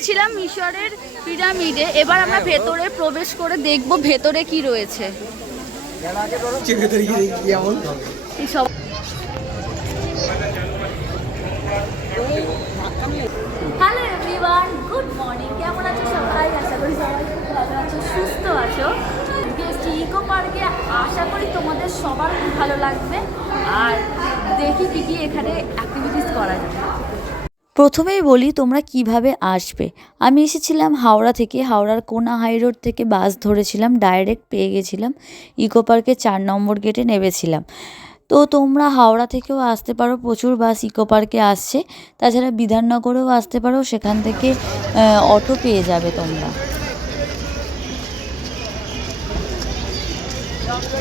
ঢুকেছিলাম মিশরের পিরামিডে। এবার আমরা ভেতরে প্রবেশ করে দেখব ভেতরে কি রয়েছে। সব হ্যালো এভরিওয়ান গুড মর্নিং কেমন আছো সবাই? আশা করি সবাই ভালো আছো সুস্থ আছো। গেছি ইকো পার্কে আশা করি তোমাদের সবার খুব ভালো লাগবে। আর দেখি কি কি এখানে অ্যাক্টিভিটিস করা যায়। প্রথমেই বলি তোমরা কীভাবে আসবে। আমি এসেছিলাম হাওড়া থেকে, হাওড়ার কোনা হাই রোড থেকে বাস ধরেছিলাম, ডাইরেক্ট পেয়ে গেছিলাম, ইকো পার্কের চার নম্বর গেটে নেমেছিলাম। তো তোমরা হাওড়া থেকেও আসতে পারো, প্রচুর বাস ইকো পার্কে আসছে, তাছাড়া বিধাননগরেও আসতে পারো, সেখান থেকে অটো পেয়ে যাবে তোমরা। দাঁড়ানো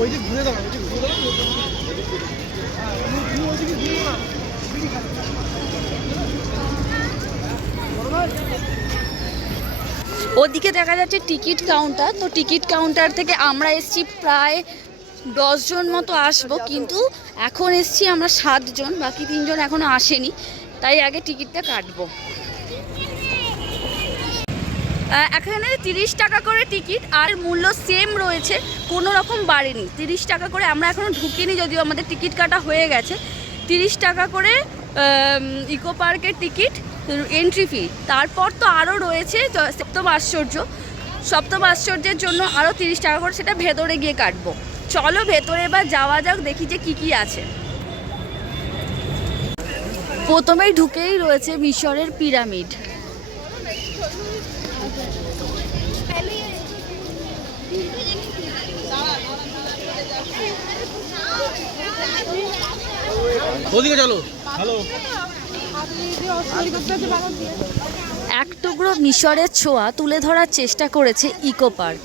ওইদিকে ঘুরে দাঁড়ানো ঘুরে দাঁড়ানো ওদিকে দেখা যাচ্ছে টিকিট কাউন্টার। তো টিকিট কাউন্টার থেকে আমরা এসছি প্রায় দশজন মতো আসব, কিন্তু এখন এসছি আমরা সাতজন বাকি তিনজন এখনও আসেনি। তাই আগে টিকিটটা কাটবো। এখানে তিরিশ টাকা করে টিকিট আর মূল্য সেম রয়েছে, কোনো রকম বাড়েনি তিরিশ টাকা করে আমরা এখনও ঢুকিনি যদিও আমাদের টিকিট কাটা হয়ে গেছে। তিরিশ টাকা করে ইকো পার্কের টিকিট এন্ট্রি ফি তারপর তো আরও রয়েছে সপ্তম আশ্চর্য। সপ্তম আশ্চর্যের জন্য আরও তিরিশ টাকা করে সেটা ভেতরে গিয়ে কাটবো। চলো ভেতরে এবার যাওয়া যাক, দেখি যে কী কী আছে। প্রথমেই ঢুকেই রয়েছে মিশরের পিরামিড। ওদিকে চলো। হ্যালো। এক টুকরো মিশরের ছোঁয়া তুলে ধরার চেষ্টা করেছে ইকো পার্ক।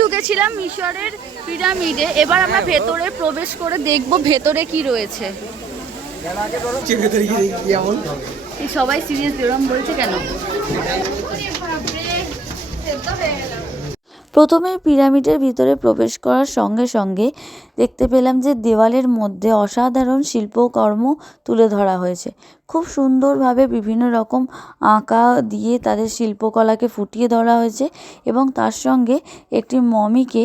ঢুকেছিলাম মিশরের পিরামিডে। এবার আমরা ভেতরে প্রবেশ করে দেখব ভেতরে কি রয়েছে। সবাই সিরিয়াস এরম বলছে কেন? প্রথমে পিরামিডের ভিতরে প্রবেশ করার সঙ্গে সঙ্গে দেখতে পেলাম যে দেওয়ালের মধ্যে অসাধারণ শিল্পকর্ম তুলে ধরা হয়েছে। খুব সুন্দরভাবে বিভিন্ন রকম আঁকা দিয়ে তাদের শিল্পকলাকে ফুটিয়ে ধরা হয়েছে এবং তার সঙ্গে একটি মমিকে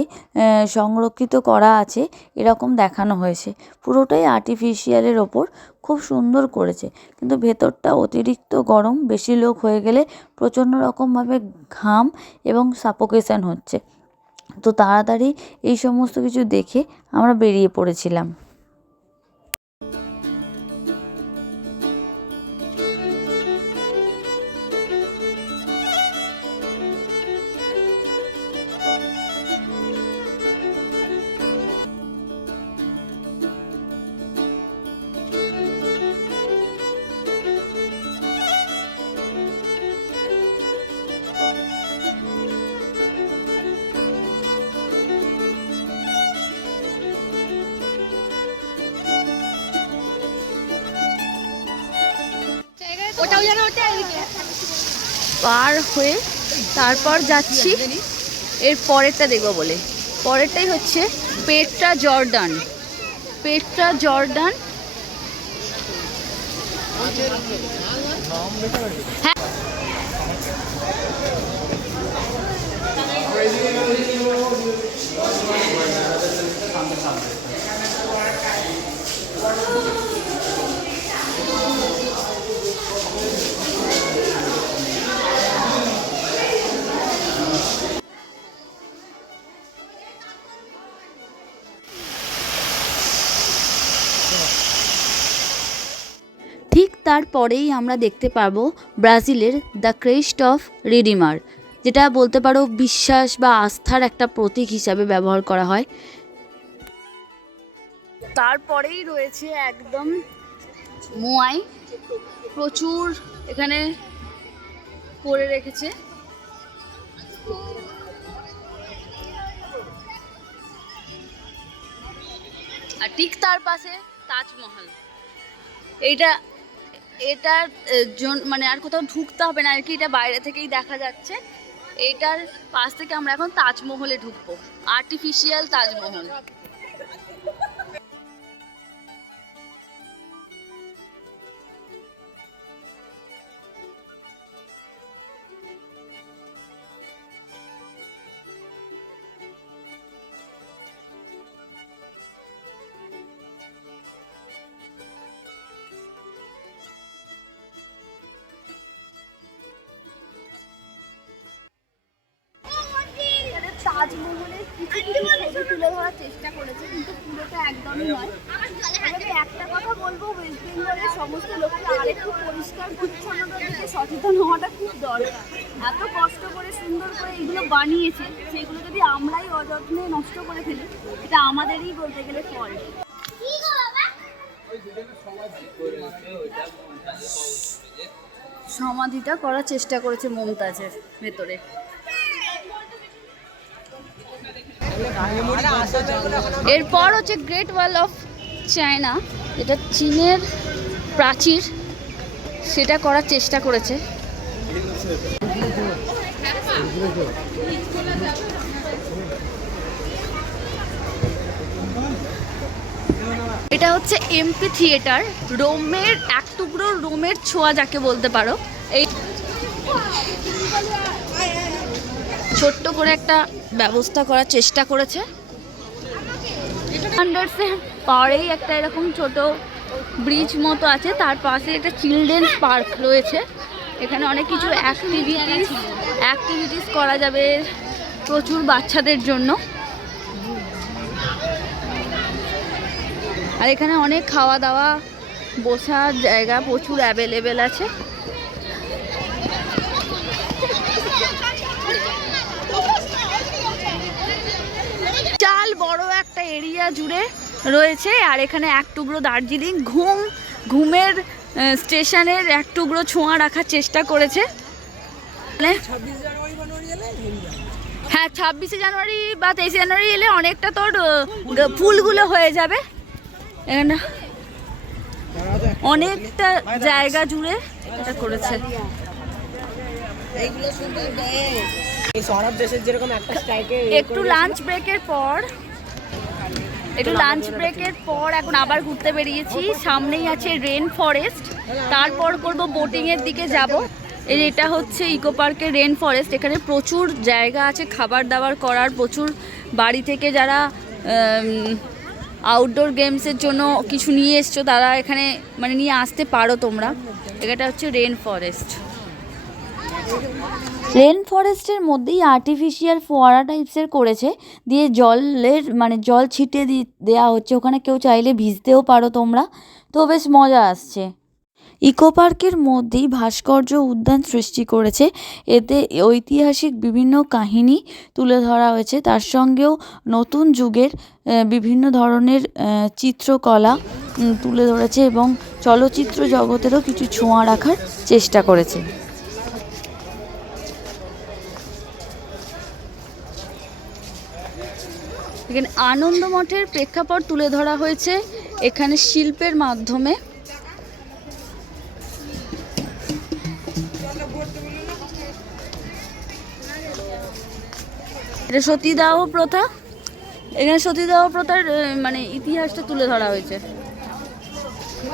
সংরক্ষিত করা আছে, এরকম দেখানো হয়েছে। পুরোটাই আর্টিফিশিয়ালের ওপর খুব সুন্দর করেছে। কিন্তু ভেতরটা অতিরিক্ত গরম, বেশি লোক হয়ে গেলে প্রচণ্ড রকমভাবে ঘাম এবং সাপোকেশন হচ্ছে। তো তাড়াতাড়ি এই সমস্ত কিছু দেখে আমরা বেরিয়ে পড়েছিলাম। পার হয়ে তারপর যাচ্ছি। এর পরেরটা দেখব বলে। পরেরটাই হচ্ছে পেট্রা জর্ডান। Petra Jordan. হ্যাঁ। তারপরেই আমরা দেখতে পারব ব্রাজিলের দ্য ক্রেস্ট অফ রিডিমার, যেটা বলতে পারো বিশ্বাস বা আস্থার একটা প্রতীক হিসাবে ব্যবহার করা হয়। তারপরেই রয়েছে একদম মোয়াই, প্রচুর এখানে করে রেখেছে। আর ঠিক তার পাশে তাজমহল, এইটা এটার মানে আর কোথাও ঢুকতে হবে না, আর কি এটা বাইরে থেকেই দেখা যাচ্ছে। এটার পাশ থেকে আমরা এখন তাজমহলে ঢুকবো। আর্টিফিশিয়াল তাজমহল। তুলে চেষ্টা করেছে, কিন্তু একদমই নয়। একটা কথা বলব সচেতন হওয়াটা খুব দরকার। এত কষ্ট করে, সুন্দর করে এগুলো বানিয়েছে, সেগুলো যদি আমরাই অযত্নে নষ্ট করে ফেলি, এটা আমাদেরই বলতে গেলে ফল সমাধিটা করার চেষ্টা করেছে মমতাজের ভেতরে। এরপর হচ্ছে গ্রেট ওয়াল অফ চায়না যেটা চীনের প্রাচীর, সেটা করার চেষ্টা করেছে। এটা হচ্ছে এমপি থিয়েটার রোমের এক টুকরো, রোমের ছোঁয়া যাকে বলতে পারো। এই ছোট্ট করে একটা ব্যবস্থা করার চেষ্টা করেছে। পরেই একটা এরকম ছোট ব্রিজ মতো আছে। তার পাশে একটা চিলড্রেন্স পার্ক রয়েছে। এখানে অনেক কিছু অ্যাক্টিভিটিস অ্যাক্টিভিটিস করা যাবে প্রচুর বাচ্চাদের জন্য। আর এখানে অনেক খাওয়া দাওয়া বসার জায়গা প্রচুর অ্যাভেলেবেল আছে। চাল বড় একটা এরিয়া জুড়ে রয়েছে, আর এখানে এক টুকরো দার্জিলিং। ঘুম, ঘুমের স্টেশনের এক টুকরো ছোঁয়া রাখার চেষ্টা করেছে। মানে- হ্যাঁ ছাব্বিশে জানুয়ারি বা তেইশে জানুয়ারি এলে অনেকটা তোর ফুলগুলো হয়ে যাবে। অনেকটা জায়গা জুড়ে এটা করেছে। এই সরব দেশের যেরকম একটা স্ট্রাইকে একটু লাঞ্চ ব্রেকের পর একটু লাঞ্চ ব্রেকের পর এখন আবার ঘুরতে বেরিয়েছি। সামনেই আছে রেন ফরেস্ট তারপর করব বোটিং এর দিকে যাব। এটা হচ্ছে ইকো পার্কের রেন ফরেস্ট এখানে প্রচুর জায়গা আছে খাবার দাবার করার প্রচুর বাড়ি থেকে যারা আউটডোর গেমসের জন্য কিছু নিয়ে এসছো তারা এখানে মানে নিয়ে আসতে পারো তোমরা। এটা হচ্ছে রেন ফরেস্ট রেন ফরেস্টের মধ্যেই আর্টিফিশিয়াল ফোয়ারা টাইপসের করেছে, দিয়ে জলের মানে জল ছিটিয়ে দি দেওয়া হচ্ছে। ওখানে কেউ চাইলে ভিজতেও পারো তোমরা। তো বেশ মজা আসছে। ইকো পার্কের মধ্যেই ভাস্কর্য উদ্যান সৃষ্টি করেছে। এতে ঐতিহাসিক বিভিন্ন কাহিনী তুলে ধরা হয়েছে। তার সঙ্গেও নতুন যুগের বিভিন্ন ধরনের চিত্রকলা তুলে ধরেছে এবং চলচ্চিত্র জগতেরও কিছু ছোঁয়া রাখার চেষ্টা করেছে। এখানে আনন্দ মঠের প্রেক্ষাপট তুলে ধরা হয়েছে এখানে শিল্পের মাধ্যমে। এটা সতীদাহ প্রথা। এখানে সতীদাহ প্রথার মানে ইতিহাসটা তুলে ধরা হয়েছে।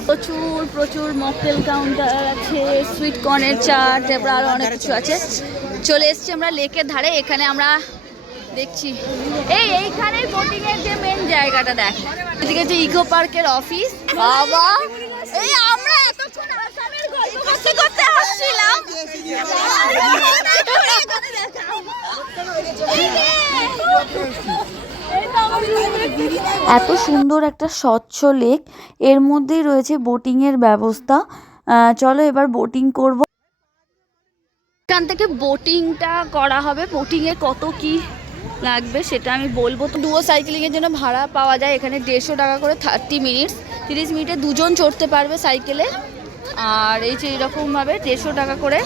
প্রচুর প্রচুর মকটেল কাউন্টার আছে সুইট কর্নের চাট, তারপর আরও অনেক কিছু আছে। চলে এসছি আমরা লেকের ধারে। এখানে আমরা দেখছি। এই, এইখানে বোটিং এর যে মেন জায়গাটা দেখ। এদিকে যে ইকো পার্কের অফিস বাবা! এই, আমরা এতক্ষণ আসামের গল্প করতে করতে আসছিলাম এত সুন্দর একটা স্বচ্ছ লেক এর মধ্যেই রয়েছে বোটিংয়ের ব্যবস্থা। চলো এবার বোটিং করব। এখান থেকে বোটিংটা করা হবে। বোটিংয়ে কত কি লাগবে, সেটা আমি বলব। তো ডুয়ো সাইকেলিংয়ের জন্য ভাড়া পাওয়া যায় এখানে দেড়শো টাকা করে থার্টি মিনিটস তিরিশ মিনিটে দুজন চড়তে পারবে সাইকেলে আর এই যে এরকমভাবে দেড়শো টাকা করে।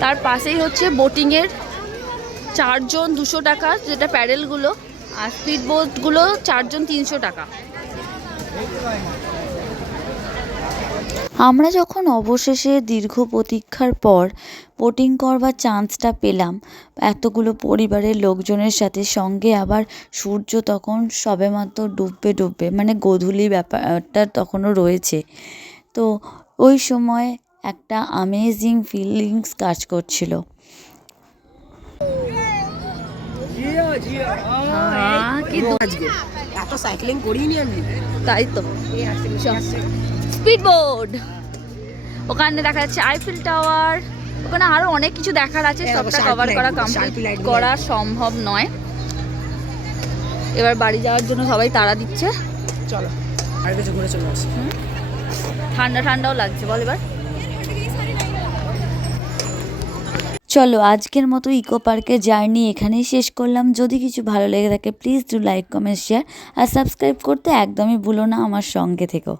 তার পাশেই হচ্ছে বোটিংয়ের চারজন দুশো টাকা, যেটা প্যাডেলগুলো। আর স্পিড বোটগুলো চারজন তিনশো টাকা। আমরা যখন অবশেষে দীর্ঘ প্রতীক্ষার পর বোটিং করবার চান্সটা পেলাম এতগুলো পরিবারের লোকজনের সাথে সঙ্গে আবার সূর্য তখন সবেমাত্র ডুববে ডুববে মানে গোধূলি ব্যাপারটা তখনও রয়েছে। তো ওই সময় একটা আমেজিং ফিলিংস কাজ করছিল। আমি। তাই তো। স্পিড বোর্ড ওখানে দেখা যাচ্ছে আইফেল টাওয়ার ওখানে আরও অনেক কিছু দেখার আছে হ্যাঁ, সবটা কভার করা কমপ্লিট। করা সম্ভব নয়। এবার বাড়ি যাওয়ার জন্য সবাই তাড়া দিচ্ছে। চলো আর কিছু ঘুরে চলে আসি। ঠান্ডা ঠান্ডাও লাগছে বল এবার। চলো আজকের মতো ইকো পার্কের জার্নি এখানেই শেষ করলাম। যদি কিছু ভালো লেগে থাকে please do like comment share R subscribe করতে একদমই ভুলো না আমার সঙ্গে থেকো